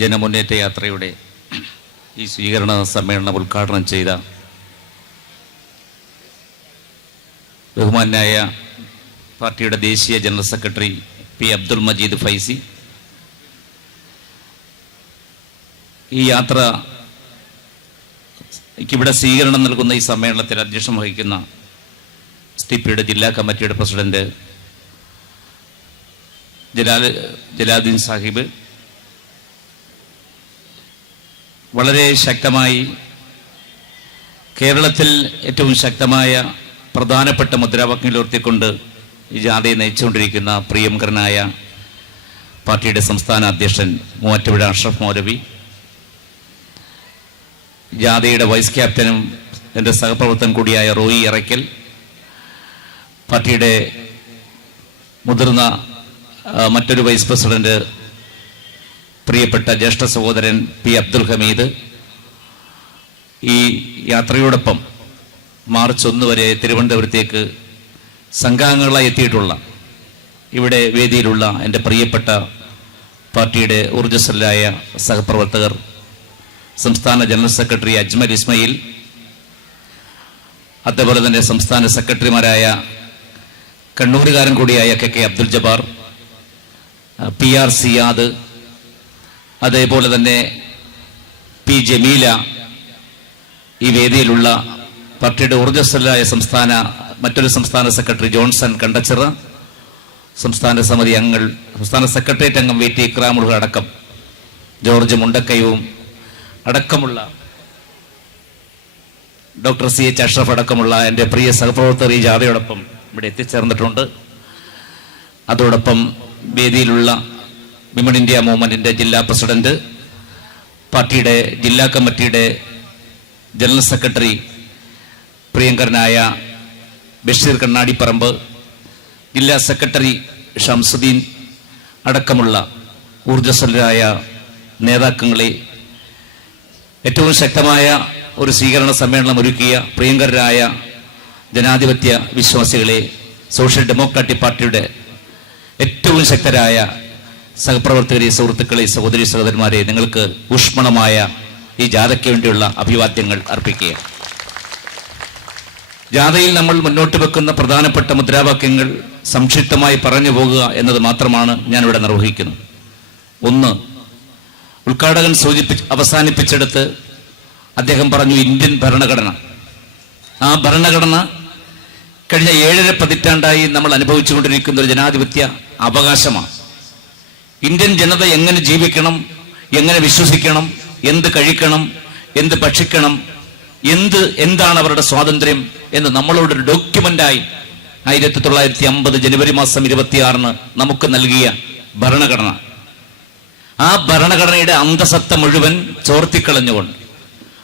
ജനമുന്നേറ്റ യാത്രയുടെ ഈ സ്വീകരണ സമ്മേളനം ഉദ്ഘാടനം ചെയ്ത ബഹുമാനായ പാർട്ടിയുടെ ദേശീയ general secretary P Abdul Majeed Faizy, ഈ യാത്രയ്ക്കിവിടെ സ്വീകരണം നൽകുന്ന ഈ സമ്മേളനത്തിൽ അധ്യക്ഷം വഹിക്കുന്ന STPയുടെ ജില്ലാ കമ്മിറ്റിയുടെ പ്രസിഡന്റ് ജലാലുദ്ദീൻ സാഹിബ്, വളരെ ശക്തമായി കേരളത്തിൽ ഏറ്റവും ശക്തമായ പ്രധാനപ്പെട്ട മുദ്രാവാക്യങ്ങൾ ഉയർത്തിക്കൊണ്ട് ഈ ജാഥയെ നയിച്ചുകൊണ്ടിരിക്കുന്ന പ്രിയങ്കരനായ പാർട്ടിയുടെ സംസ്ഥാന അധ്യക്ഷൻ മൂവാറ്റുപുഴ അഷ്റഫ് മൗലവി, ജാഥയുടെ വൈസ് ക്യാപ്റ്റനും എൻ്റെ സഹപ്രവർത്തകൻ കൂടിയായ റോയി ഇറയ്ക്കൽ, പാർട്ടിയുടെ മുതിർന്ന മറ്റൊരു വൈസ് പ്രസിഡന്റ് പ്രിയപ്പെട്ട ജ്യേഷ്ഠ സഹോദരൻ പി അബ്ദുൽ ഹമീദ്, ഈ യാത്രയോടൊപ്പം മാർച്ച് 1 വരെ തിരുവനന്തപുരത്തേക്ക് സംഘാംഗങ്ങളായി എത്തിയിട്ടുള്ള ഇവിടെ വേദിയിലുള്ള എൻ്റെ പ്രിയപ്പെട്ട പാർട്ടിയുടെ ഊർജ്ജസ്വലരായ സഹപ്രവർത്തകർ, സംസ്ഥാന ജനറൽ സെക്രട്ടറി അജ്മൽ ഇസ്മയിൽ, അതേപോലെ തന്നെ സംസ്ഥാന സെക്രട്ടറിമാരായ കണ്ണൂരുകാരൻ കൂടിയായ KK അബ്ദുൽ ജബ്ബാർ, PR സിയാദ്, അതേപോലെ തന്നെ P ജമീല, ഈ വേദിയിലുള്ള പാർട്ടിയുടെ ഊർജ്ജസ്വലരായ മറ്റൊരു സംസ്ഥാന സെക്രട്ടറി ജോൺസൺ കണ്ടച്ചിറ, സംസ്ഥാന സമിതി അംഗങ്ങൾ, സംസ്ഥാന സെക്രട്ടേറിയറ്റ് അംഗം VT ഇക്രാമുൽ അടക്കം, ജോർജ് മുണ്ടക്കയവും അടക്കമുള്ള ഡോക്ടർ CH അഷ്റഫ് അടക്കമുള്ള എൻ്റെ പ്രിയ സഹപ്രവർത്തകർ ഈ ജാഥയോടൊപ്പം ഇവിടെ എത്തിച്ചേർന്നിട്ടുണ്ട്. അതോടൊപ്പം വേദിയിലുള്ള വിമൺ ഇന്ത്യ മൂവ്മെന്റിന്റെ ജില്ലാ പ്രസിഡന്റ്, പാർട്ടിയുടെ ജില്ലാ കമ്മിറ്റിയുടെ ജനറൽ സെക്രട്ടറി പ്രിയങ്കരനായ ബഷീർ കണ്ണാടിപ്പറമ്പ്, ജില്ലാ സെക്രട്ടറി ഷംസുദ്ദീൻ അടക്കമുള്ള ഊർജ്ജസ്വലരായ നേതാക്കളെ, ഏറ്റവും ശക്തമായ ഒരു സ്വീകരണ സമ്മേളനം ഒരുക്കിയ പ്രിയങ്കരായ ജനാധിപത്യ വിശ്വാസികളെ, സോഷ്യൽ ഡെമോക്രാറ്റിക് പാർട്ടിയുടെ ഏറ്റവും ശക്തരായ സഹപ്രവർത്തകരെ, സുഹൃത്തുക്കളെ, സഹോദരി സഹോദരന്മാരെ, നിങ്ങൾക്ക് ഊഷ്മളമായ ഈ ജാഥയ്ക്ക് വേണ്ടിയുള്ള അഭിവാദ്യങ്ങൾ അർപ്പിക്കുക. ജാഥയിൽ നമ്മൾ മുന്നോട്ട് വെക്കുന്ന പ്രധാനപ്പെട്ട മുദ്രാവാക്യങ്ങൾ സംക്ഷിപ്തമായി പറഞ്ഞു പോകുക എന്നത് മാത്രമാണ് ഞാനിവിടെ നിർവഹിക്കുന്നത്. ഒന്ന്, ഉദ്ഘാടകൻ അവസാനിപ്പിച്ചെടുത്ത് അദ്ദേഹം പറഞ്ഞു ഇന്ത്യൻ ഭരണഘടന. ആ ഭരണഘടന കഴിഞ്ഞ 7.5 പതിറ്റാണ്ടായി നമ്മൾ അനുഭവിച്ചുകൊണ്ടിരിക്കുന്ന ഒരു ജനാധിപത്യ അവകാശമാണ്. ഇന്ത്യൻ ജനത എങ്ങനെ ജീവിക്കണം, എങ്ങനെ വിശ്വസിക്കണം, എന്ത് കഴിക്കണം, എന്ത് ഭക്ഷിക്കണം, എന്താണ് അവരുടെ സ്വാതന്ത്ര്യം എന്ന് നമ്മളോടൊരു ഡോക്യുമെന്റായി 1950 ജനുവരി മാസം 26 നമുക്ക് നൽകിയ ഭരണഘടന. ആ ഭരണഘടനയുടെ അന്തസത്ത മുഴുവൻ ചോർത്തിക്കളഞ്ഞുകൊണ്ട്,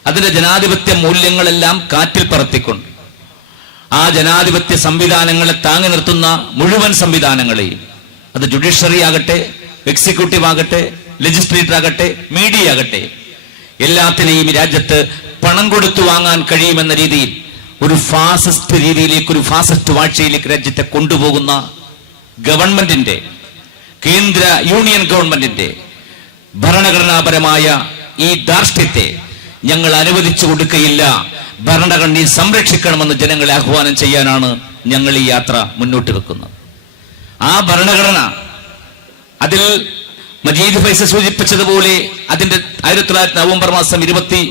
അതിന്റെ ജനാധിപത്യ മൂല്യങ്ങളെല്ലാം കാറ്റിൽ പറത്തിക്കൊണ്ട്, ആ ജനാധിപത്യ സംവിധാനങ്ങളെ താങ്ങി നിർത്തുന്ന മുഴുവൻ സംവിധാനങ്ങളെയും, അത് ജുഡീഷ്യറി ആകട്ടെ, എക്സിക്യൂട്ടീവ് ആകട്ടെ, ലെജിസ്ലേറ്റർ ആകട്ടെ, മീഡിയ ആകട്ടെ, എല്ലാത്തിനെയും ഈ രാജ്യത്ത് പണം കൊടുത്തു വാങ്ങാൻ കഴിയുമെന്ന രീതിയിൽ ഒരു ഫാസിസ്റ്റ് രീതിയിലേക്ക്, ഒരു ഫാസിസ്റ്റ് വാഴ്ചയിലേക്ക് രാജ്യത്തെ കൊണ്ടുപോകുന്ന ഗവൺമെന്റിന്റെ, കേന്ദ്ര യൂണിയൻ ഗവൺമെന്റിന്റെ ഭരണഘടനാപരമായ ഈ ധാർഷ്ട്യത്തെ ഞങ്ങൾ അനുവദിച്ചു കൊടുക്കുകയില്ല. ഭരണഘടനയെ സംരക്ഷിക്കണമെന്ന് ജനങ്ങളെ ആഹ്വാനം ചെയ്യാനാണ് ഞങ്ങൾ ഈ യാത്ര മുന്നോട്ട് വെക്കുന്നത്. ആ ഭരണഘടന, അതിൽ മജീദ് ഫൈസ സൂചിപ്പിച്ചതുപോലെ, അതിന്റെ 1900 നവംബർ മാസം 26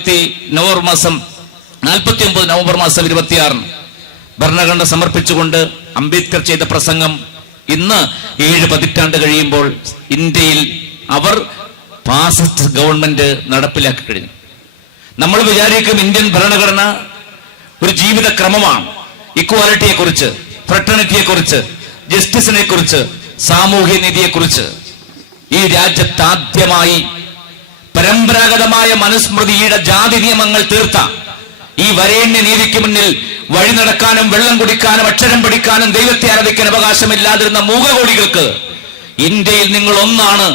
തീയതി, നവംബർ മാസം 49 നവംബർ മാസം 26 ഭരണഘടന സമർപ്പിച്ചുകൊണ്ട് അംബേദ്കർ ചെയ്ത പ്രസംഗം ഇന്ന് 7 പതിറ്റാണ്ട് കഴിയുമ്പോൾ ഇന്ത്യയിൽ അവർ ഫാസിസ്റ്റ് ഗവൺമെന്റ് നടപ്പിലാക്കി കഴിഞ്ഞു. നമ്മൾ വിചാരിക്കും ഇന്ത്യൻ ഭരണഘടന ഒരു ജീവിത ക്രമമാണ്. ഇക്വാലിറ്റിയെ കുറിച്ച്, ഫ്രട്ടേണിറ്റിയെ കുറിച്ച്, ജസ്റ്റിസിനെ കുറിച്ച്, സാമൂഹ്യ നീതിയെക്കുറിച്ച്. ഈ രാജ്യത്ത് ആദ്യമായി പരമ്പരാഗതമായ മനുസ്മൃതിയുടെ ജാതി നിയമങ്ങൾ തീർത്ത ഈ വരേണ്യ നീതിക്ക് മുന്നിൽ വഴി നടക്കാനും വെള്ളം കുടിക്കാനും അക്ഷരം പഠിക്കാനും ദൈവത്തെ ആരാധിക്കാൻ അവകാശമില്ലാതിരുന്ന മൂകകോടികൾക്ക് ഇന്ത്യയിൽ നിങ്ങൾ ഒന്നാണ്.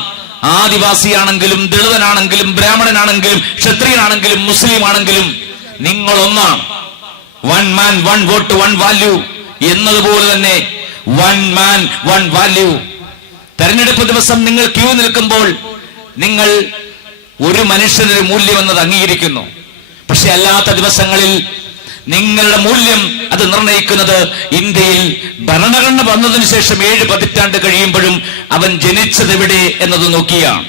ആദിവാസിയാണെങ്കിലും, ദളിതനാണെങ്കിലും, ബ്രാഹ്മണനാണെങ്കിലും, ക്ഷത്രിയനാണെങ്കിലും, മുസ്ലിം ആണെങ്കിലും നിങ്ങൾ ഒന്നാണ്. One man one vote one value എന്നതുപോലെ തന്നെ വൺ മാൻ വൺ വാല്യൂ. തെരഞ്ഞെടുപ്പ് ദിവസം നിങ്ങൾ ക്യൂ നിൽക്കുമ്പോൾ നിങ്ങൾ ഒരു മനുഷ്യനൊരു മൂല്യം എന്നത് അംഗീകരിക്കുന്നു. പക്ഷെ അല്ലാത്ത ദിവസങ്ങളിൽ നിങ്ങളുടെ മൂല്യം അത് നിർണയിക്കുന്നത് ഇന്ത്യയിൽ ഭരണഘടന വന്നതിന് ശേഷം 7 പതിറ്റാണ്ട് കഴിയുമ്പോഴും അവൻ ജനിച്ചത് എവിടെ എന്നത് നോക്കിയാണ്.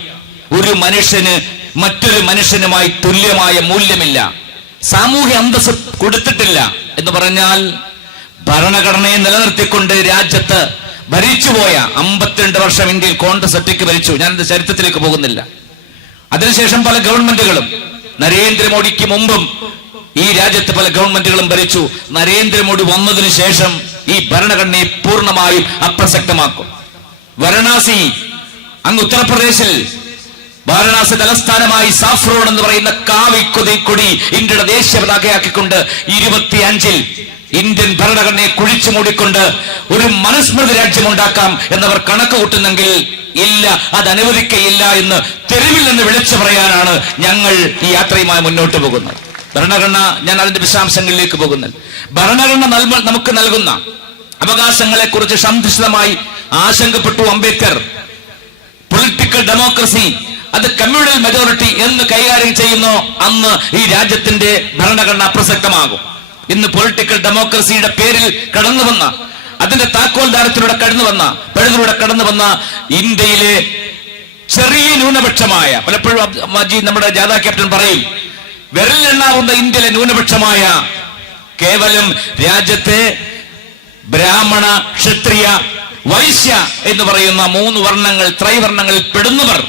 ഒരു മനുഷ്യന് മറ്റൊരു മനുഷ്യനുമായി തുല്യമായ മൂല്യമില്ല, സാമൂഹ്യ അന്തസ്സ് കൊടുത്തിട്ടില്ല എന്ന് പറഞ്ഞാൽ ഭരണഘടനയെ നിലനിർത്തിക്കൊണ്ട് രാജ്യത്ത് ഭരിച്ചുപോയ 52 വർഷം ഇന്ത്യയിൽ കോൺഗ്രസ് ഒറ്റയ്ക്ക് ഭരിച്ചു. ഞാനിത് ചരിത്രത്തിലേക്ക് പോകുന്നില്ല. അതിനുശേഷം പല ഗവൺമെന്റുകളും, നരേന്ദ്രമോദിക്ക് മുമ്പും ഈ രാജ്യത്ത് പല ഗവൺമെന്റുകളും ഭരിച്ചു. നരേന്ദ്രമോദി വന്നതിന് ശേഷം ഈ ഭരണഘടനയെ പൂർണ്ണമായും അപ്രസക്തമാക്കും. വാരണാസി, അങ്ങ് ഉത്തർപ്രദേശിൽ വാരണാസി തലസ്ഥാനമായി സാഫ്രോൺ എന്ന് പറയുന്ന കാവിക്കൊടി ഇന്ത്യയുടെ ദേശീയ പതാകയാക്കിക്കൊണ്ട് 25-ൽ ഇന്ത്യൻ ഭരണഘടനയെ കുഴിച്ചു മൂടിക്കൊണ്ട് ഒരു മനുസ്മൃതി രാജ്യമുണ്ടാക്കാം എന്നവർ കണക്ക് കൂട്ടുന്നെങ്കിൽ ഇല്ല, അത് അനുവദിക്കയില്ല എന്ന് തെരുവിൽ നിന്ന് വിളിച്ചു പറയാനാണ് ഞങ്ങൾ ഈ യാത്രയുമായി മുന്നോട്ട് പോകുന്നത്. ഭരണഘടന, ഞാൻ അതിന്റെ വിശദാംശങ്ങളിലേക്ക് പോകുന്നത്, ഭരണഘടന നമുക്ക് നൽകുന്ന അവകാശങ്ങളെ കുറിച്ച് സംതൃപ്തമായി ആശങ്കപ്പെട്ടു അംബേദ്കർ. പൊളിറ്റിക്കൽ ഡെമോക്രസി അത് കമ്മ്യൂണൽ മെജോറിറ്റി എന്ന് കൈകാര്യം ചെയ്യുന്നു, അന്ന് ഈ രാജ്യത്തിന്റെ ഭരണഘടന അപ്രസക്തമാകും. ഇന്ന് പൊളിറ്റിക്കൽ ഡെമോക്രസിയുടെ പേരിൽ കടന്നു വന്ന, അതിന്റെ താക്കോൽദാരത്തിലൂടെ പഴുതിലൂടെ കടന്നു വന്ന ഇന്ത്യയിലെ ചെറിയ ന്യൂനപക്ഷമായ, പലപ്പോഴും നമ്മുടെ ജാഥാ ക്യാപ്റ്റൻ പറയും, വിരലിലെണ്ണാവുന്ന ഇന്ത്യയിലെ ന്യൂനപക്ഷമായ കേവലം രാജ്യത്തെ ബ്രാഹ്മണ, ക്ഷത്രിയ, വൈശ്യ എന്ന് പറയുന്ന 3 വർണ്ണങ്ങൾ, ത്രൈവർണ്ണങ്ങളിൽ പെടുന്നവർ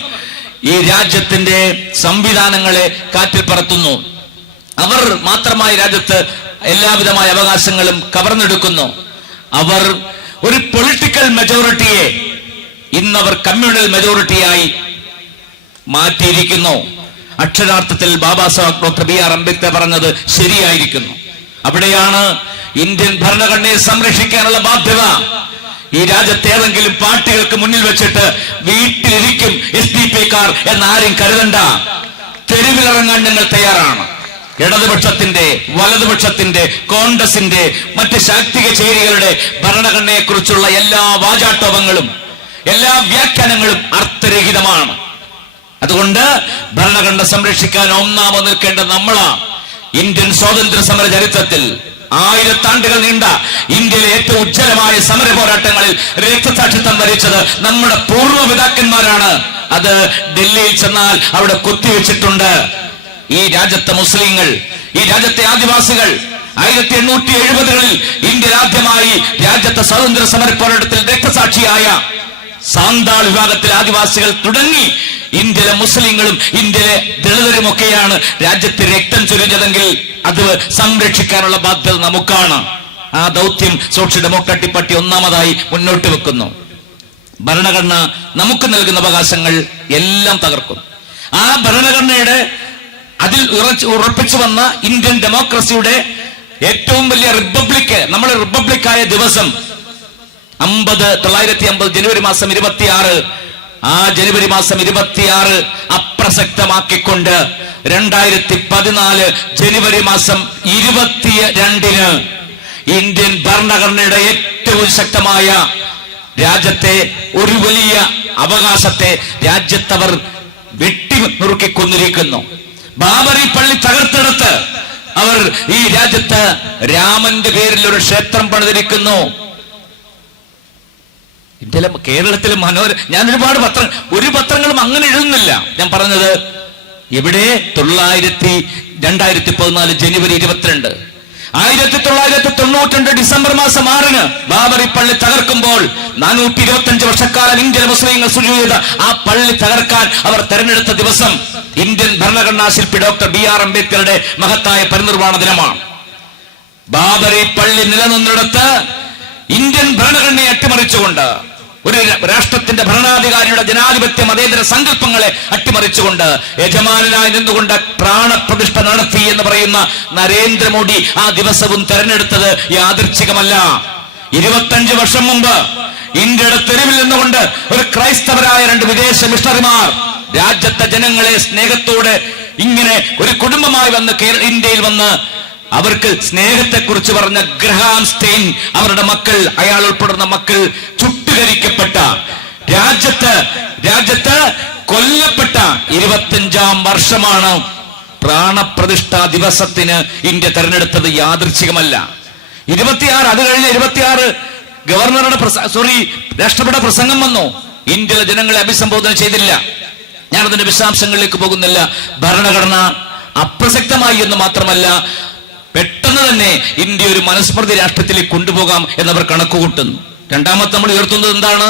ഈ രാജ്യത്തിന്റെ സംവിധാനങ്ങളെ കാറ്റിൽ പറത്തുന്നു. അവർ മാത്രമായി രാജ്യത്ത് എല്ലാവിധമായ അവകാശങ്ങളും കവർന്നെടുക്കുന്നു. അവർ ഒരു പൊളിറ്റിക്കൽ മെജോറിറ്റിയെ ഇന്നവർ കമ്മ്യൂണൽ മെജോറിറ്റിയായി മാറ്റിയിരിക്കുന്നു. അക്ഷരാർത്ഥത്തിൽ ബാബാസാഹബ് ഡോക്ടർ BR അംബേദ്കർ പറഞ്ഞത് ശരിയായിരിക്കുന്നു. അവിടെയാണ് ഇന്ത്യൻ ഭരണഘടനയെ സംരക്ഷിക്കാനുള്ള ബാധ്യത ഈ രാജ്യത്തെ ഏതെങ്കിലും പാർട്ടികൾക്ക് മുന്നിൽ വെച്ചിട്ട് വീട്ടിലിരിക്കും SDP-ക്കാർ എന്നാരും കരുതണ്ട. തെരുവിലിറങ്ങാൻ ഞങ്ങൾ തയ്യാറാണ്. ഇടതുപക്ഷത്തിന്റെ, വലതുപക്ഷത്തിന്റെ, കോൺഗ്രസിന്റെ, മറ്റ് ശാക്തിക ചേരികളുടെ ഭരണഘടനയെ കുറിച്ചുള്ള എല്ലാ വാചാട്ടോപങ്ങളും, എല്ലാ വ്യാഖ്യാനങ്ങളും അർത്ഥരഹിതമാണ്. അതുകൊണ്ട് ഭരണഘടന സംരക്ഷിക്കാൻ ഒന്നാമത് നിൽക്കേണ്ട നമ്മളാണ്. ഇന്ത്യൻ സ്വാതന്ത്ര്യ സമര ചരിത്രത്തിൽ 1000 ആണ്ടുകൾ നീണ്ട ഇന്ത്യയിലെ ഏറ്റവും ഉജ്ജ്വലമായ സമര പോരാട്ടങ്ങളിൽ രക്തസാക്ഷിത്വം വരിച്ചത് നമ്മുടെ പൂർവ്വപിതാക്കന്മാരാണ്. അത് ഡൽഹിയിൽ ചെന്നാൽ അവിടെ കൊത്തിവെച്ചിട്ടുണ്ട്. ഈ രാജ്യത്തെ മുസ്ലിങ്ങൾ, ഈ രാജ്യത്തെ ആദിവാസികൾ 1870-കളിൽ ഇന്ത്യയിൽ ആദ്യമായി രാജ്യത്തെ സ്വാതന്ത്ര്യ സമര പോരാട്ടത്തിൽ രക്തസാക്ഷിയായ സാന്താൾ വിഭാഗത്തിലെ ആദിവാസികൾ തുടങ്ങി ഇന്ത്യയിലെ മുസ്ലിങ്ങളും ഇന്ത്യയിലെ ദളിതരുമൊക്കെയാണ് രാജ്യത്ത് രക്തം ചൊരിഞ്ഞതെങ്കിൽ അത് സംരക്ഷിക്കാനുള്ള ബാധ്യത നമുക്കാണ്. ആ ദൗത്യം സോഷ്യൽ ഡെമോക്രാറ്റിക് പാർട്ടി ഒന്നാമതായി മുന്നോട്ട് വെക്കുന്നു. ഭരണഘടന നമുക്ക് നൽകുന്ന അവകാശങ്ങൾ എല്ലാം തകർക്കും. ആ ഭരണഘടനയുടെ അതിൽ ഉറപ്പിച്ചു വന്ന ഇന്ത്യൻ ഡെമോക്രസിയുടെ ഏറ്റവും വലിയ റിപ്പബ്ലിക്, നമ്മുടെ റിപ്പബ്ലിക്കായ ദിവസം 1950 ജനുവരി മാസം 26, ആ ജനുവരി മാസം 26 അപ്രസക്തമാക്കിക്കൊണ്ട് 2014 ജനുവരി മാസം 22-ന് ഇന്ത്യൻ ഭരണഘടനയുടെ ഏറ്റവും ശക്തമായ രാജ്യത്തെ ഒരു വലിയ അവകാശത്തെ രാജ്യത്തവർ വെട്ടിനുറുക്കിക്കൊന്നിരിക്കുന്നു. ബാബറി പള്ളി തകർത്തെടുത്ത് അവർ ഈ രാജ്യത്ത് രാമന്റെ പേരിൽ ഒരു ക്ഷേത്രം പണിതിരിക്കുന്നു. ഇന്ത്യയിലെ, കേരളത്തിലെ ഞാൻ ഒരുപാട് ഒരു പത്രങ്ങളും അങ്ങനെ എഴുതുന്നില്ല. ഞാൻ പറഞ്ഞത് ഇവിടെ 2014 ജനുവരി 22, 1992 ഡിസംബർ മാസം 6-ന് ബാബറി പള്ളി തകർക്കുമ്പോൾ 425 വർഷക്കാലം ഇന്ത്യയിലെ മുസ്ലിങ്ങൾ സുജൂദ് ചെയ്ത ആ പള്ളി തകർക്കാൻ അവർ തെരഞ്ഞെടുത്ത ദിവസം ഇന്ത്യൻ ഭരണഘടനാ ശില്പി ഡോക്ടർ BR അംബേദ്കറുടെ മഹത്തായ പരിനിർവാണ ദിനമാണ്. ബാബറി പള്ളി നിലനിന്നിടത്ത് ഇന്ത്യൻ ഭരണഘടനയെ അട്ടിമറിച്ചുകൊണ്ട്, ഒരു രാഷ്ട്രത്തിന്റെ ഭരണാധികാരിയുടെ ജനാധിപത്യ മതേതര സങ്കല്പങ്ങളെ അട്ടിമറിച്ചുകൊണ്ട് യജമാനായി നിന്നുകൊണ്ട് പ്രാണപ്രതിഷ്ഠ നടത്തി എന്ന് പറയുന്ന നരേന്ദ്രമോദി ആ ദിവസവും തെരഞ്ഞെടുത്തത് യാദൃച്ഛികമല്ല. 25 വർഷം മുമ്പ് ഇന്ത്യയുടെ തെരുവിൽ നിന്നുകൊണ്ട് ഒരു ക്രൈസ്തവരായ 2 വിദേശ മിഷണറിമാർ രാജ്യത്തെ ജനങ്ങളെ സ്നേഹത്തോടെ ഇങ്ങനെ ഒരു കുടുംബമായി വന്ന് ഇന്ത്യയിൽ വന്ന് അവർക്ക് സ്നേഹത്തെക്കുറിച്ച് പറഞ്ഞ ഗ്രഹാം സ്റ്റെയിൻ, അവരുടെ മക്കൾ, അയാൾ ഉൾപ്പെടുന്ന മക്കൾ ചുട്ടുകരിക്കപ്പെട്ട രാജ്യത്ത് കൊല്ലപ്പെട്ട 25ാം വർഷമാണ് പ്രാണപ്രതിഷ്ഠാ ദിവസത്തിന് ഇന്ത്യ തെരഞ്ഞെടുത്തത്. യാദൃച്ഛികമല്ല. 26 അത് കഴിഞ്ഞ 26 ഗവർണറുടെ രാഷ്ട്രപതിയുടെ പ്രസംഗം വന്നു. ഇന്ത്യയിലെ ജനങ്ങളെ അഭിസംബോധന ചെയ്തില്ല. ഞാനതിന്റെ വിശദാംശങ്ങളിലേക്ക് പോകുന്നില്ല. ഭരണഘടന അപ്രസക്തമായി എന്ന് മാത്രമല്ല, പെട്ടെന്ന് തന്നെ ഇന്ത്യ ഒരു മനുസ്മൃതി രാഷ്ട്രത്തിലേക്ക് കൊണ്ടുപോകാം എന്നവർ കണക്കുകൂട്ടുന്നു. രണ്ടാമത്തെ നമ്മൾ ഉയർത്തുന്നത് എന്താണ്?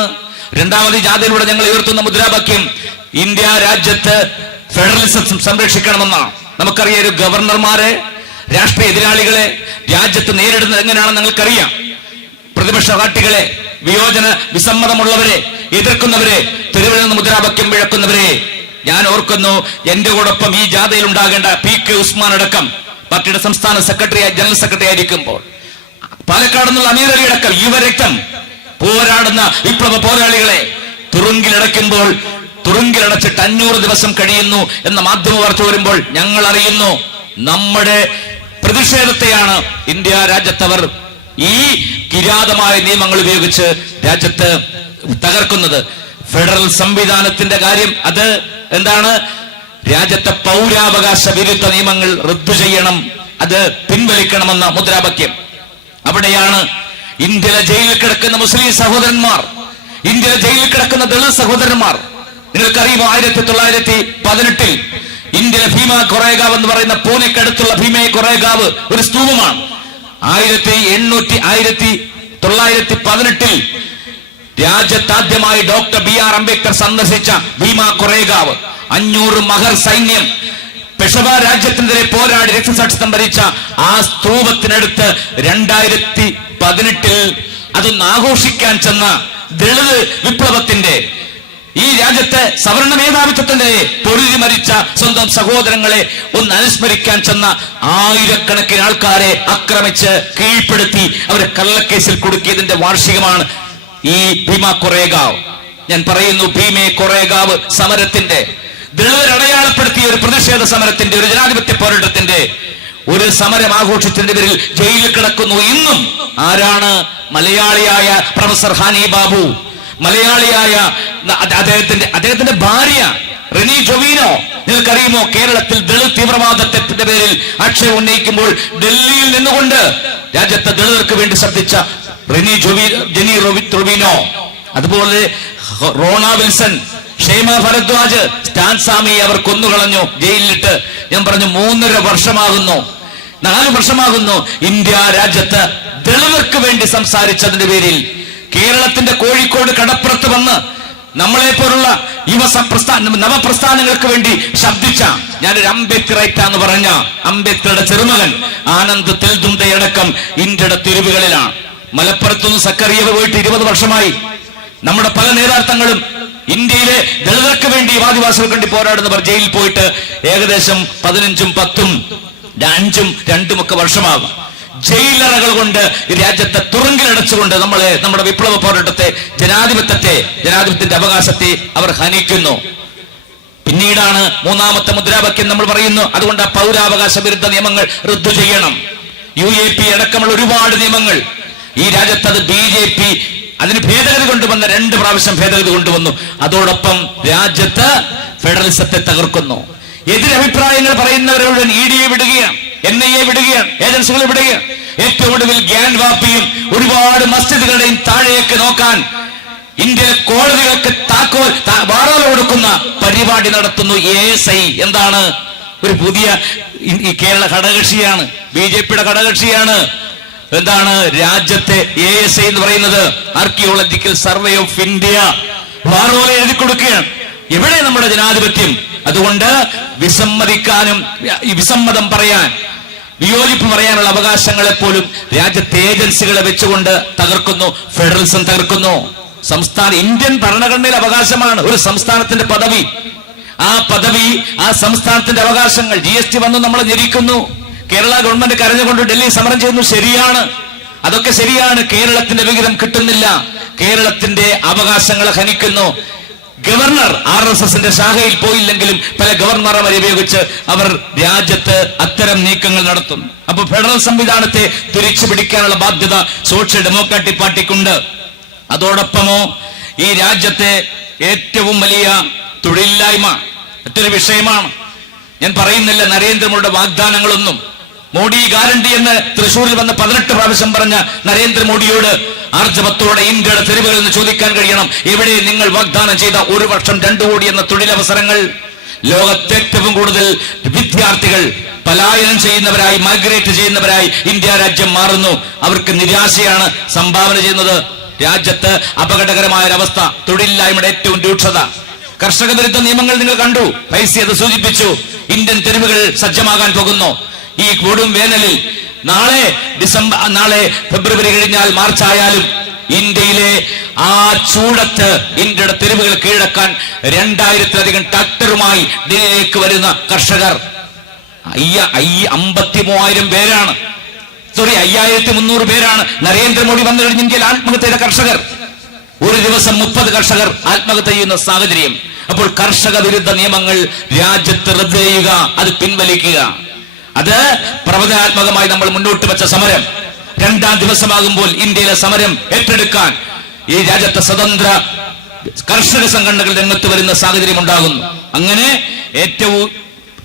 രണ്ടാമത് ജാഥയിലൂടെ ഞങ്ങൾ ഉയർത്തുന്ന മുദ്രാവാക്യം ഇന്ത്യ രാജ്യത്ത് ഫെഡറലിസം സംരക്ഷിക്കണമെന്നാണ്. നമുക്കറിയാം, ഒരു ഗവർണർമാരെ, രാഷ്ട്രീയ എതിരാളികളെ രാജ്യത്ത് നേരിടുന്നത് എങ്ങനെയാണെന്ന് നിങ്ങൾക്കറിയാം. പ്രതിപക്ഷ പാർട്ടികളെ, വിയോജന വിസമ്മതമുള്ളവരെ, എതിർക്കുന്നവരെ, തെരുവിൽ നിന്ന് മുദ്രാവാക്യം മുഴക്കുന്നവരെ ഞാൻ ഓർക്കുന്നു. എന്റെ കൂടൊപ്പം ഈ ജാഥയിൽ ഉണ്ടാകേണ്ട PK ഉസ്മാൻ അടക്കം പാർട്ടിയുടെ സംസ്ഥാന സെക്രട്ടറി, ജനറൽ സെക്രട്ടറി ആയിരിക്കുമ്പോൾ, പാലക്കാട് നിന്നുള്ള അമീർ അലി അടക്കം യുവരക്തം പോരാടുന്ന വിപ്ലവ പോരാളികളെ തുറുങ്കിലടയ്ക്കുമ്പോൾ, തുറുങ്കിലടച്ചിട്ട് 500 ദിവസം കഴിയുന്നു എന്ന മാധ്യമ വാർത്ത വരുമ്പോൾ ഞങ്ങൾ അറിയുന്നു നമ്മുടെ പ്രതിഷേധത്തെയാണ് ഇന്ത്യ രാജ്യത്തവർ ഈ കിരാതമായ നിയമങ്ങൾ ഉപയോഗിച്ച് രാജ്യത്ത് തകർക്കുന്നത്. ഫെഡറൽ സംവിധാനത്തിന്റെ കാര്യം അത് എന്താണ്? രാജ്യത്തെ പൗരാവകാശ വിരുദ്ധ നിയമങ്ങൾ റദ്ദു ചെയ്യണം, അത് പിൻവലിക്കണമെന്ന മുദ്രാവാക്യം. അവിടെയാണ് ഇന്ത്യയിലെ ജയിലിൽ കിടക്കുന്ന മുസ്ലിം സഹോദരന്മാർ, ഇന്ത്യയിലെ ജയിലിൽ കിടക്കുന്ന ദളിത് സഹോദരന്മാർ. നിങ്ങൾക്കറിയുമോ, 1918 ഇന്ത്യയിലെ ഭീമ കൊറേഗാവ് എന്ന് പറയുന്ന പൂനെക്കടുത്തുള്ള ഭീമ കൊറേഗാവ് ഒരു സ്തൂപമാണ്. 1918 രാജ്യത്താദ്യമായി ഡോക്ടർ BR അംബേദ്കർ സന്ദർശിച്ച ഭീമ കൊറേഗാവ്, 500 മഹർ സൈന്യം പെഷവാ രാജ്യത്തിനെതിരെ പോരാടി രക്തസാക്ഷിത്വം ഭരിച്ച ആ സ്തൂപത്തിനടുത്ത് 2018 അതൊന്ന് ആഘോഷിക്കാൻ ചെന്ന ദളിത് വിപ്ലവത്തിന്റെ, ഈ രാജ്യത്തെ സവർണ മേധാവിത്വത്തിന്റെ പൊരുതി മരിച്ച സ്വന്തം സഹോദരങ്ങളെ ഒന്ന് അനുസ്മരിക്കാൻ ചെന്ന ആയിരക്കണക്കിന് ആൾക്കാരെ ആക്രമിച്ച് കീഴ്പ്പെടുത്തി അവരെ കള്ളക്കേസിൽ കുടുക്കിയതിന്റെ വാർഷികമാണ് ഈ ഭീമ കൊറേഗാവ്. ഞാൻ പറയുന്നു, ഭീമ കൊറേഗാവ് സമരത്തിന്റെ, ദളിതർ അടയാളപ്പെടുത്തിയ ഒരു പ്രതിഷേധ സമരത്തിന്റെ, ഒരു ജനാധിപത്യ പോരാട്ടത്തിന്റെ ഒരു സമരം ആഘോഷിച്ചതിന്റെ പേരിൽ ജയിലിൽ കിടക്കുന്നു ഇന്നും. ആരാണ്? മലയാളിയായ പ്രൊഫസർ ഹാനി ബാബു, മലയാളിയായ അദ്ദേഹത്തിന്റെ ഭാര്യ റെനി ജോവിനോ. നിങ്ങൾക്കറിയുമോ, കേരളത്തിൽ ദളിത് തീവ്രവാദത്തിന്റെ പേരിൽ ആക്ഷേപം ഉന്നയിക്കുമ്പോൾ ഡൽഹിയിൽ നിന്നുകൊണ്ട് രാജ്യത്തെ ദളിതർക്ക് വേണ്ടി ശബ്ദിച്ച ജെനി റോബിനോ, അതുപോലെ റോണ വിൽസൺ, ഷെയ്മ ഭരദ്വാജ്, സ്റ്റാൻ സ്വാമിയെ അവർ കൊന്നുകളഞ്ഞു ജയിലിലിട്ട്. ഞാൻ പറഞ്ഞു 3.5 വർഷമാകുന്നു, 4 വർഷമാകുന്നു ഇന്ത്യ രാജ്യത്ത് ദളിതർക്ക് വേണ്ടി സംസാരിച്ചതിന്റെ പേരിൽ. കേരളത്തിന്റെ കോഴിക്കോട് കടപ്പുറത്ത് വന്ന് നമ്മളെ പോലുള്ള നവപ്രസ്ഥാനങ്ങൾക്ക് വേണ്ടി ശബ്ദിച്ച, ഞാനൊരു അംബേദ്കറൈറ്റ് എന്ന് പറഞ്ഞ അംബേദ്കറുടെ ചെറുമകൻ ആനന്ദ് തെൽദുംദയടക്കം ഇന്ത്യയുടെ തെരുവുകളിലാണ്. മലപ്പുറത്തുനിന്ന് സക്കറിയ പോയിട്ട് 20 വർഷമായി. നമ്മുടെ പല നേതാർത്ഥങ്ങളും ഇന്ത്യയിലെ ദളിതർക്ക് വേണ്ടി, ആദിവാസികൾക്ക് വേണ്ടി പോരാടുന്നവർ ജയിലിൽ പോയിട്ട് ഏകദേശം 15ഉം 10ഉം 5ഉം 2ഉം ഒക്കെ വർഷമാകും. ജയിലറകൾ കൊണ്ട് രാജ്യത്തെ തുറങ്കിലടച്ചുകൊണ്ട് നമ്മുടെ വിപ്ലവ പോരാട്ടത്തെ, ജനാധിപത്യത്തിന്റെ അവകാശത്തെ അവർ ഹനിക്കുന്നു. പിന്നീടാണ് മൂന്നാമത്തെ മുദ്രാവാക്യം നമ്മൾ പറയുന്നു, അതുകൊണ്ട് ആ പൗരാവകാശ വിരുദ്ധ നിയമങ്ങൾ റദ്ദു ചെയ്യണം. UAP അടക്കമുള്ള ഒരുപാട് നിയമങ്ങൾ ഈ രാജ്യത്ത്, അത് BJP അതിന് ഭേദഗതി കൊണ്ടുവന്ന 2 പ്രാവശ്യം ഭേദഗതി കൊണ്ടുവന്നു. അതോടൊപ്പം രാജ്യത്ത് ഫെഡറലിസത്തെ തകർക്കുന്നു. എതിരഭിപ്രായങ്ങൾ പറയുന്നവരോട് ED വിടുകയാണ്, NIA വിടുകയാണ്, ഏജൻസികൾ വിടുകയാണ്. ഏറ്റവും ഒടുവിൽ ഗ്യാൻ വാപ്പിയും ഒരുപാട് മസ്ജിദുകളുടെയും താഴേക്ക് നോക്കാൻ ഇന്ത്യയിലെ കോടതികൾക്ക് വാറോല കൊടുക്കുന്ന പരിപാടി നടത്തുന്നു ASI. എന്താണ്? ഒരു പുതിയ ഈ കേരള ഘടകകക്ഷിയാണ്, BJPയുടെ ഘടകകക്ഷിയാണ്. എന്താണ്? രാജ്യത്തെ ASI എന്ന് പറയുന്നത് ആർക്കിയോളജിക്കൽ സർവേ ഓഫ് ഇന്ത്യ വാറോല എഴുതി കൊടുക്കുകയാണ്. എവിടെ നമ്മുടെ ജനാധിപത്യം? അതുകൊണ്ട് വിസമ്മതിക്കാനും വിസമ്മതം പറയാൻ, വിയോജിപ്പ് പറയാനുള്ള അവകാശങ്ങളെ പോലും രാജ്യത്തെ ഏജൻസികളെ വെച്ചുകൊണ്ട് തകർക്കുന്നു. ഫെഡറലിസം തകർക്കുന്നു. ഇന്ത്യൻ ഭരണഘടനയിലെ അവകാശമാണ് ഒരു സംസ്ഥാനത്തിന്റെ പദവി. ആ പദവി, ആ സംസ്ഥാനത്തിന്റെ അവകാശങ്ങൾ GST വന്നു നമ്മളെ ഞെരിക്കുന്നു. കേരള ഗവൺമെന്റ് കരഞ്ഞുകൊണ്ട് ഡൽഹി സമരം ചെയ്യുന്നു. ശരിയാണ്, അതൊക്കെ ശരിയാണ്. കേരളത്തിന്റെ വിഹിതം കിട്ടുന്നില്ല, കേരളത്തിന്റെ അവകാശങ്ങളെ ഹനിക്കുന്നു. ഗവർണർ RSSന്റെ ശാഖയിൽ പോയില്ലെങ്കിലും പല ഗവർണർമാരെ ഉപയോഗിച്ച് അവർ രാജ്യത്ത് അത്തരം നീക്കങ്ങൾ നടത്തും. അപ്പൊ ഫെഡറൽ സംവിധാനത്തെ തിരിച്ചു പിടിക്കാനുള്ള ബാധ്യത സോഷ്യൽ ഡെമോക്രാറ്റിക് പാർട്ടിക്കുണ്ട്. അതോടൊപ്പമോ ഈ രാജ്യത്തെ ഏറ്റവും വലിയ തൊഴിലില്ലായ്മ മറ്റൊരു വിഷയമാണ്. ഞാൻ പറയുന്നില്ല നരേന്ദ്രമോദിയുടെ വാഗ്ദാനങ്ങളൊന്നും. മോഡി ഗ്യാരണ്ടി എന്ന് തൃശ്ശൂരിൽ വന്ന് 18 പ്രാവശ്യം പറഞ്ഞ നരേന്ദ്രമോദിയോട് ആർജവത്തോടെ ഇന്ത്യയുടെ തെരുവുകളിൽ നിന്ന് ചോദിക്കാൻ കഴിയണം, എവിടെ നിങ്ങൾ വാഗ്ദാനം ചെയ്ത 1 വർഷം 2 കോടി എന്ന തൊഴിലവസരങ്ങൾ? ലോകത്തെ ഏറ്റവും കൂടുതൽ വിദ്യാർത്ഥികൾ പലായനം ചെയ്യുന്നവരായി, മൈഗ്രേറ്റ് ചെയ്യുന്നവരായി ഇന്ത്യ രാജ്യം മാറുന്നു. അവർക്ക് നിരാശയാണ് സംഭാവന ചെയ്യുന്നത്. രാജ്യത്ത് അപകടകരമായ ഒരവസ്ഥ, തൊഴിലില്ലായ്മയുടെ ഏറ്റവും രൂക്ഷത. കർഷക വിരുദ്ധ നിയമങ്ങൾ നിങ്ങൾ കണ്ടു, ഫൈസി അത് സൂചിപ്പിച്ചു. ഇന്ത്യൻ തെരുവുകൾ സജ്ജമാകാൻ പോകുന്നു ഈ കൊടും വേനലിൽ. നാളെ ഫെബ്രുവരി കഴിഞ്ഞാൽ മാർച്ച് ആയാലും ഇന്ത്യയിലെ ആ ചൂടത്ത് ഇന്ത്യയുടെ തെരുവുകൾ കീഴടക്കാൻ 2000-ലധികം ട്രാക്ടറുമായി ഡൽഹിയിലേക്ക് വരുന്ന കർഷകർ 53,000 പേരാണ്. 5300 പേരാണ് നരേന്ദ്രമോദി വന്നു കഴിഞ്ഞ ഇന്ത്യയിൽ ആത്മഹത്യയുടെ കർഷകർ. ഒരു ദിവസം 30 കർഷകർ ആത്മഹത്യ ചെയ്യുന്ന സാഹചര്യം. അപ്പോൾ കർഷക വിരുദ്ധ നിയമങ്ങൾ രാജ്യത്ത് റദ്ദ് ചെയ്യുക, അത് പിൻവലിക്കുക, അത് പ്രവചനാത്മകമായി നമ്മൾ മുന്നോട്ട് വെച്ച സമരം 2ാം ദിവസമാകുമ്പോൾ ഇന്ത്യയിലെ സമരം ഏറ്റെടുക്കാൻ ഈ രാജ്യത്തെ സ്വതന്ത്ര കർഷക സംഘടനകൾ രംഗത്ത് വരുന്ന സാഹചര്യം ഉണ്ടാകുന്നു. അങ്ങനെ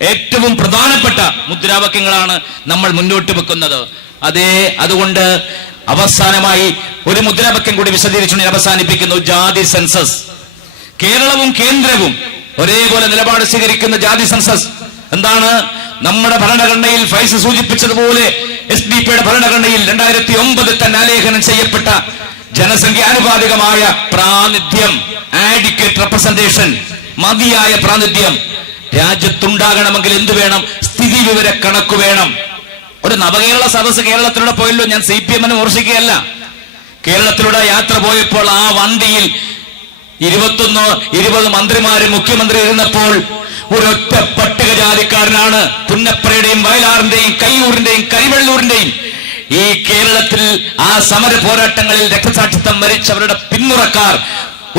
ഏറ്റവും പ്രധാനപ്പെട്ട മുദ്രാവാക്യങ്ങളാണ് നമ്മൾ മുന്നോട്ട് വെക്കുന്നത്. അതുകൊണ്ട് അവസാനമായി ഒരു മുദ്രാവാക്യം കൂടി വിശദീകരിച്ചുകൊണ്ട് അവസാനിപ്പിക്കുന്നു. ജാതി സെൻസസ്. കേരളവും കേന്ദ്രവും ഒരേപോലെ നിലപാട് സ്വീകരിക്കുന്ന ജാതി സെൻസസ് എന്താണ്? നമ്മുടെ ഭരണഘടനയിൽ ഫൈസ് സൂചിപ്പിച്ചതുപോലെ SDP-യുടെ ഭരണഘടനയിൽ 2009 തന്നെ ആലേഖനം ചെയ്യപ്പെട്ട ജനസംഖ്യാനുപാതികമായ പ്രാതിനിധ്യം, ആഡിക്വേറ്റ് റെപ്രസെന്റേഷൻ, മതിയായ പ്രാതിനിധ്യം രാജ്യത്തുണ്ടാകണമെങ്കിൽ എന്ത് വേണം? സ്ഥിതി വിവര കണക്ക് വേണം. ഒരു നവകേരള സദസ്സ് കേരളത്തിലൂടെ പോയല്ലോ, ഞാൻ CPM-നെ വിമർശിക്കുകയല്ല. കേരളത്തിലൂടെ യാത്ര പോയപ്പോൾ ആ വണ്ടിയിൽ 21-20 മന്ത്രിമാരും മുഖ്യമന്ത്രി ഇരുന്നപ്പോൾ ഒരൊറ്റ പട്ടികജാതിക്കാരനാണ് പുന്നപ്രയുടെയും വയലാറിന്റെയും കയ്യൂരിന്റെയും കരിവെള്ളൂരിന്റെയും ഈ കേരളത്തിൽ ആ സമര പോരാട്ടങ്ങളിൽ രക്തസാക്ഷിത്വം വരിച്ചവരുടെ പിന്മുറക്കാർ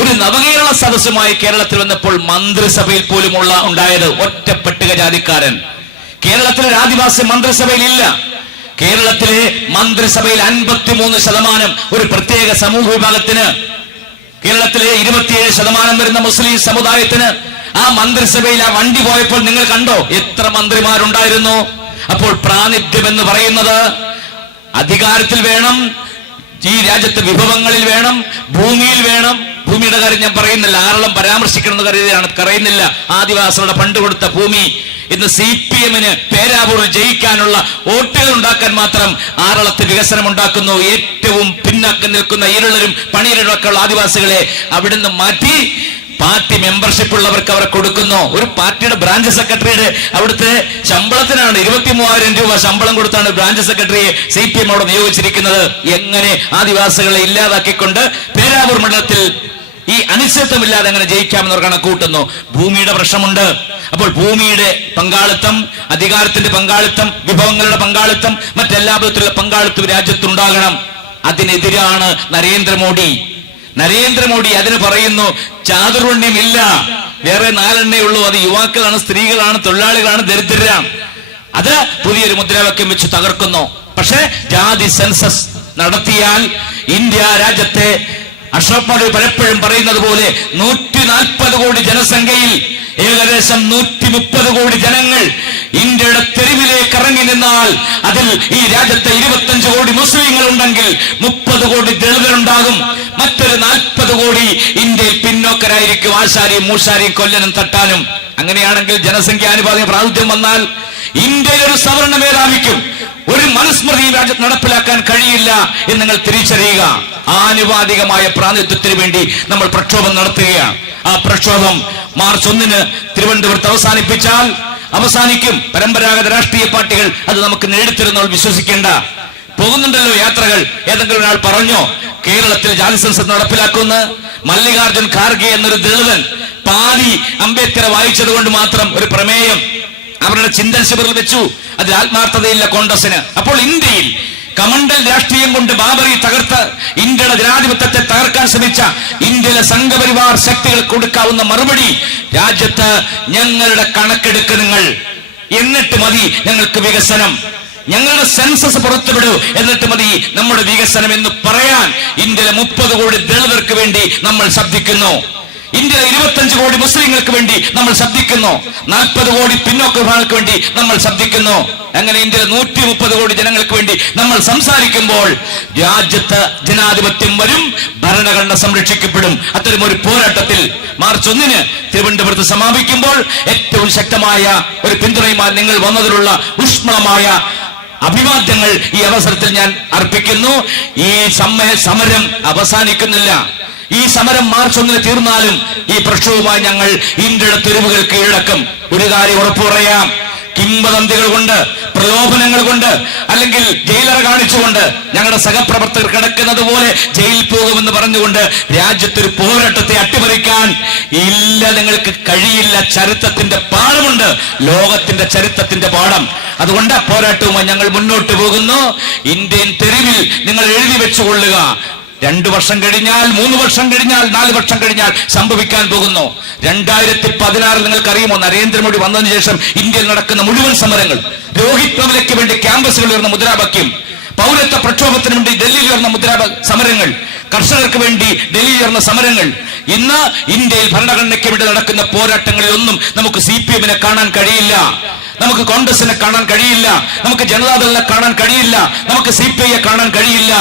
ഒരു നവകേരള സദസ്സുമായി കേരളത്തിൽ വന്നപ്പോൾ മന്ത്രിസഭയിൽ പോലും ഉണ്ടായത് ഒറ്റ പട്ടികജാതിക്കാരൻ. കേരളത്തിലെ ആദിവാസി മന്ത്രിസഭയിൽ ഇല്ല. കേരളത്തിലെ മന്ത്രിസഭയിൽ 53% ഒരു പ്രത്യേക സമൂഹ വിഭാഗത്തിന്, കേരളത്തിലെ 27% വരുന്ന മുസ്ലിം സമുദായത്തിന്. ആ മന്ത്രിസഭയിൽ ആ വണ്ടി പോയപ്പോൾ നിങ്ങൾ കണ്ടോ എത്ര മന്ത്രിമാരുണ്ടായിരുന്നു? അപ്പോൾ പ്രാതിനിധ്യം എന്ന് പറയുന്നത് അധികാരത്തിൽ വേണം, ഈ രാജ്യത്തെ വിഭവങ്ങളിൽ വേണം, ഭൂമിയിൽ വേണം. ഭൂമിയുടെ കാര്യം ഞാൻ പറയുന്നില്ല, ആരെല്ലാം പരാമർശിക്കണമെന്ന് പറയുന്നില്ല. ആദിവാസികളുടെ ഫണ്ട് കൊടുത്ത ഭൂമി ഇന്ന് CPM-ന് പേരാവൂരിൽ ജയിക്കാനുള്ള വോട്ടുകൾ ഉണ്ടാക്കാൻ മാത്രം ആറളത്ത് വികസനം ഉണ്ടാക്കുന്നു. ഏറ്റവും പിന്നാക്കം നിൽക്കുന്ന ഇരുളരും പണിയരുടൊക്കെയുള്ള ആദിവാസികളെ അവിടുന്ന് മാറ്റി പാർട്ടി മെമ്പർഷിപ്പ് ഉള്ളവർക്ക് അവരെ കൊടുക്കുന്നു. ഒരു പാർട്ടിയുടെ ബ്രാഞ്ച് സെക്രട്ടറിയുടെ അവിടുത്തെ ശമ്പളത്തിനാണ് 23,000 രൂപ ശമ്പളം കൊടുത്താണ് ബ്രാഞ്ച് സെക്രട്ടറിയെ CPM അവിടെ നിയോഗിച്ചിരിക്കുന്നത്. എങ്ങനെ ആദിവാസികളെ ഇല്ലാതാക്കിക്കൊണ്ട് പേരാവൂർ മണ്ഡലത്തിൽ ഈ അനിശ്ചിതത്വമില്ലാതെ അങ്ങനെ ജയിക്കാമെന്നവർ കണക്കൂട്ടുന്നു. ഭൂമിയുടെ പ്രശ്നമുണ്ട്. അപ്പോൾ ഭൂമിയുടെ പങ്കാളിത്തം, അധികാരത്തിന്റെ പങ്കാളിത്തം, വിഭവങ്ങളുടെ പങ്കാളിത്തം, മറ്റെല്ലാ വിധത്തിലുള്ള പങ്കാളിത്തം രാജ്യത്തുണ്ടാകണം. അതിനെതിരാണ് നരേന്ദ്രമോദി അതിന് പറയുന്നു ചാതുർവർണ്ണ്യം ഇല്ല, വേറെ 4 എണ്ണേ ഉള്ളൂ. അത് യുവാക്കളാണ്, സ്ത്രീകളാണ്, തൊഴിലാളികളാണ്, ദരിദ്രരാണ്. അത് പുതിയൊരു മുദ്രാവാക്യം വെച്ച് തകർക്കുന്നു. പക്ഷെ ജാതി സെൻസസ് നടത്തിയാൽ ഇന്ത്യ രാജ്യത്തെ അഷ്റഫ് മോഡി പലപ്പോഴും പറയുന്നത് പോലെ 140 കോടി ജനസംഖ്യയിൽ ഏകദേശം 130 കോടി ജനങ്ങൾ ഇന്ത്യയുടെ തെരുവിലേക്ക് ഇറങ്ങി നിന്നാൽ അതിൽ ഈ രാജ്യത്തെ 25 കോടി മുസ്ലിങ്ങൾ ഉണ്ടെങ്കിൽ 30 കോടി ദളിതരുണ്ടാകും. മറ്റൊരു 40 കോടി ഇന്ത്യയിൽ പിന്നോക്കരായിരിക്കും, ആശാരിയും മൂശാരിയും കൊല്ലനും തട്ടാനും. അങ്ങനെയാണെങ്കിൽ ജനസംഖ്യാനുപാതിക പ്രാതിനിധ്യം വന്നാൽ ഇന്ത്യയിൽ ഒരു സവർണ മേധാവിക്കും ഒരു മനുസ്മൃതി രാജ്യത്ത് നടപ്പിലാക്കാൻ കഴിയില്ല എന്ന് നിങ്ങൾ തിരിച്ചറിയുക. ആനുപാതികമായ പ്രാതിനിധ്യത്തിന് വേണ്ടി നമ്മൾ പ്രക്ഷോഭം നടത്തുകയാണ്. ആ പ്രക്ഷോഭം മാർച്ച് 1-ന് തിരുവനന്തപുരത്ത് അവസാനിക്കും. പരമ്പരാഗത രാഷ്ട്രീയ പാർട്ടികൾ അത് നമുക്ക് നേടിത്തരുന്നവൾ വിശ്വസിക്കേണ്ട. പോകുന്നുണ്ടല്ലോ യാത്രകൾ. ഏതെങ്കിലും ഒരാൾ പറഞ്ഞോ കേരളത്തിൽ ജാതി സെൻസസ് നടപ്പിലാക്കുമെന്ന്? മല്ലികാർജുൻ ഖാർഗെ എന്നൊരു ദളിതൻ പാതി അംബേദ്കറെ വായിച്ചത് കൊണ്ട് മാത്രം ഒരു പ്രമേയം അവരുടെ ചിന്തൻ ശിബിറിൽ വെച്ചു. അതിൽ ആത്മാർത്ഥതയില്ല കോൺഗ്രസിന്. അപ്പോൾ ഇന്ത്യയിൽ കമണ്ടൽ രാഷ്ട്രീയം കൊണ്ട് ബാബറി തകർത്ത് ഇന്ത്യയുടെ ജനാധിപത്യത്തെ തകർക്കാൻ ശ്രമിച്ച ഇന്ത്യയിലെ സംഘപരിവാർ ശക്തികൾ കൊടുക്കാവുന്ന മറുപടി, രാജ്യത്ത് ഞങ്ങളുടെ കണക്കെടുക്ക് നിങ്ങൾ, എന്നിട്ട് മതി ഞങ്ങൾക്ക് വികസനം, ഞങ്ങളുടെ സെൻസസ് പുറത്തുവിടൂ, എന്നിട്ട് മതി നമ്മുടെ വികസനം എന്ന് പറയാൻ ഇന്ത്യയിലെ 30 കോടി ദളിതർക്ക് വേണ്ടി നമ്മൾ ശബ്ദിക്കുന്നു. ഇന്ത്യയിലെ 25 കോടി മുസ്ലിങ്ങൾക്ക് വേണ്ടി നമ്മൾ ശബ്ദിക്കുന്നു. 40 കോടി പിന്നോക്ക വിഭാഗങ്ങൾക്ക് വേണ്ടി നമ്മൾ ശബ്ദിക്കുന്നു. അങ്ങനെ ഇന്ത്യയിലെ 130 കോടി ജനങ്ങൾക്ക് വേണ്ടി നമ്മൾ സംസാരിക്കുമ്പോൾ രാജ്യത്ത് ജനാധിപത്യം വരും, ഭരണഘടന സംരക്ഷിക്കപ്പെടും. അത്തരം ഒരു പോരാട്ടത്തിൽ മാർച്ച് 1 തിരുവനന്തപുരത്ത് സമാപിക്കുമ്പോൾ ഏറ്റവും ശക്തമായ ഒരു പിന്തുണയുമായി നിങ്ങൾ വന്നതിലുള്ള ഊഷ്മളമായ അഭിവാദ്യങ്ങൾ ഈ അവസരത്തിൽ ഞാൻ അർപ്പിക്കുന്നു. ഈ സമരം അവസാനിക്കുന്നില്ല. ഈ സമരം മാർച്ച് 1 തീർന്നാലും ഈ പ്രക്ഷോഭവുമായി ഞങ്ങൾ ഇന്ത്യയുടെ തെരുവുകൾ കീഴടക്കും. ഒരു കാര്യം ഉറപ്പു പറയാം, കിംവദന്തികൾ കൊണ്ട്, പ്രലോഭനങ്ങൾ കൊണ്ട്, അല്ലെങ്കിൽ ജയിലറ കാണിച്ചുകൊണ്ട് ഞങ്ങളുടെ സഹപ്രവർത്തകർ കിടക്കുന്നത് പോലെ ജയിലിൽ പോകുമെന്ന് പറഞ്ഞുകൊണ്ട് രാജ്യത്തൊരു പോരാട്ടത്തെ അട്ടിമറിക്കാൻ ഇല്ല, നിങ്ങൾക്ക് കഴിയില്ല. ചരിത്രത്തിന്റെ പാഠമുണ്ട്, ലോകത്തിന്റെ ചരിത്രത്തിന്റെ പാഠം. അതുകൊണ്ട് പോരാട്ടവുമായി ഞങ്ങൾ മുന്നോട്ട് പോകുന്നു. ഇന്ത്യൻ തെരുവിൽ നിങ്ങൾ എഴുതി വെച്ചുകൊള്ളുക, 2 വർഷം കഴിഞ്ഞാൽ, 3 വർഷം കഴിഞ്ഞാൽ, 4 വർഷം കഴിഞ്ഞാൽ സംഭവിക്കാൻ പോകുന്നു. 2016 നിങ്ങൾക്കറിയുമോ, നരേന്ദ്രമോദി വന്നതിന് ശേഷം ഇന്ത്യയിൽ നടക്കുന്ന മുഴുവൻ സമരങ്ങൾ, രോഹിത് വെമുലയ്ക്ക് വേണ്ടി ക്യാമ്പസുകളിൽ ഉയർന്ന മുദ്രാവാക്യം, പൗരത്വ പ്രക്ഷോഭത്തിന് വേണ്ടി ഡൽഹിയിൽ ഉയർന്ന സമരങ്ങൾ, കർഷകർക്ക് വേണ്ടി ഡൽഹിയിൽ ഉയർന്ന സമരങ്ങൾ, ഇന്ന് ഇന്ത്യയിൽ ഭരണഘടനയ്ക്ക് വേണ്ടി നടക്കുന്ന പോരാട്ടങ്ങളിൽ ഒന്നും നമുക്ക് CPM-നെ കാണാൻ കഴിയില്ല, നമുക്ക് കോൺഗ്രസിനെ കാണാൻ കഴിയില്ല, നമുക്ക് ജനതാദളിനെ കാണാൻ കഴിയില്ല, നമുക്ക് CPI-യെ കാണാൻ കഴിയില്ല.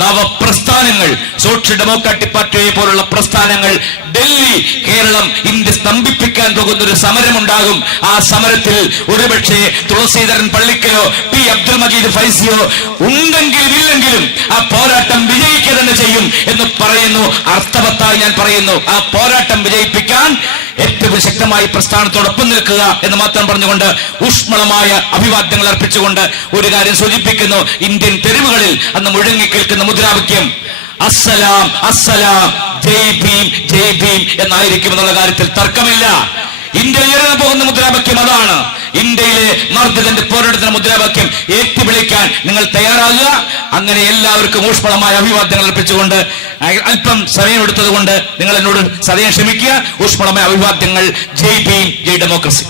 നവപ്രസ്ഥാനങ്ങൾ, സോഷ്യൽ ഡെമോക്രാറ്റിക് പാർട്ടിയെ പോലുള്ള പ്രസ്ഥാനങ്ങൾ ഡൽഹി, കേരളം, ഇന്ത്യ സ്തംഭിപ്പിക്കാൻ പോകുന്ന ഒരു സമരമുണ്ടാകും. ആ സമരത്തിൽ ഒരുപക്ഷെ തുളസീധരൻ പള്ളിക്കലോ P. അബ്ദുൽ മജീദ് ഫൈസിയോ ഉണ്ടെങ്കിലും ഇല്ലെങ്കിലും ആ പോരാട്ടം വിജയിക്കുക തന്നെ ചെയ്യും എന്ന് പറയുന്നു. അർത്ഥവത്തായി ഞാൻ പറയുന്നു, ആ പോരാട്ടം വിജയിപ്പിക്കാൻ ഏറ്റവും ശക്തമായി പ്രസ്ഥാനത്തോടൊപ്പം നിൽക്കുക എന്ന് മാത്രം പറഞ്ഞുകൊണ്ട് ഊഷ്മളമായ അഭിവാദ്യങ്ങൾ അർപ്പിച്ചുകൊണ്ട് ഒരു കാര്യം സൂചിപ്പിക്കുന്നു. ഇന്ത്യൻ തെരുവുകളിൽ അന്ന് മുഴങ്ങിക്കേൾക്കുന്ന മുദ്രാവാക്യം അസ്സലാം അസ്സലാം, ജയ് ഭീം ജയ് ഭീം എന്നായിരിക്കും എന്നുള്ള കാര്യത്തിൽ തർക്കമില്ല. ഇന്ത്യ ഉയർന്നു പോകുന്ന മുദ്രാവാക്യം അതാണ്. ഇന്ത്യയിലെ മർദ്ദിതന്റെ പോരാട്ടത്തിന്റെ മുദ്രാവാക്യം ഏറ്റുവിളിക്കാൻ നിങ്ങൾ തയ്യാറാകുക. അങ്ങനെ എല്ലാവർക്കും ഊഷ്മളമായ അഭിവാദ്യങ്ങൾ അർപ്പിച്ചുകൊണ്ട് അല്പം സമയമെടുത്തത് കൊണ്ട് നിങ്ങൾ എന്നോട് സദയം ക്ഷമിക്കുക. ഊഷ്മളമായ അഭിവാദ്യങ്ങൾ. ജയ് ഭീം, ജയ് ഡെമോക്രസി.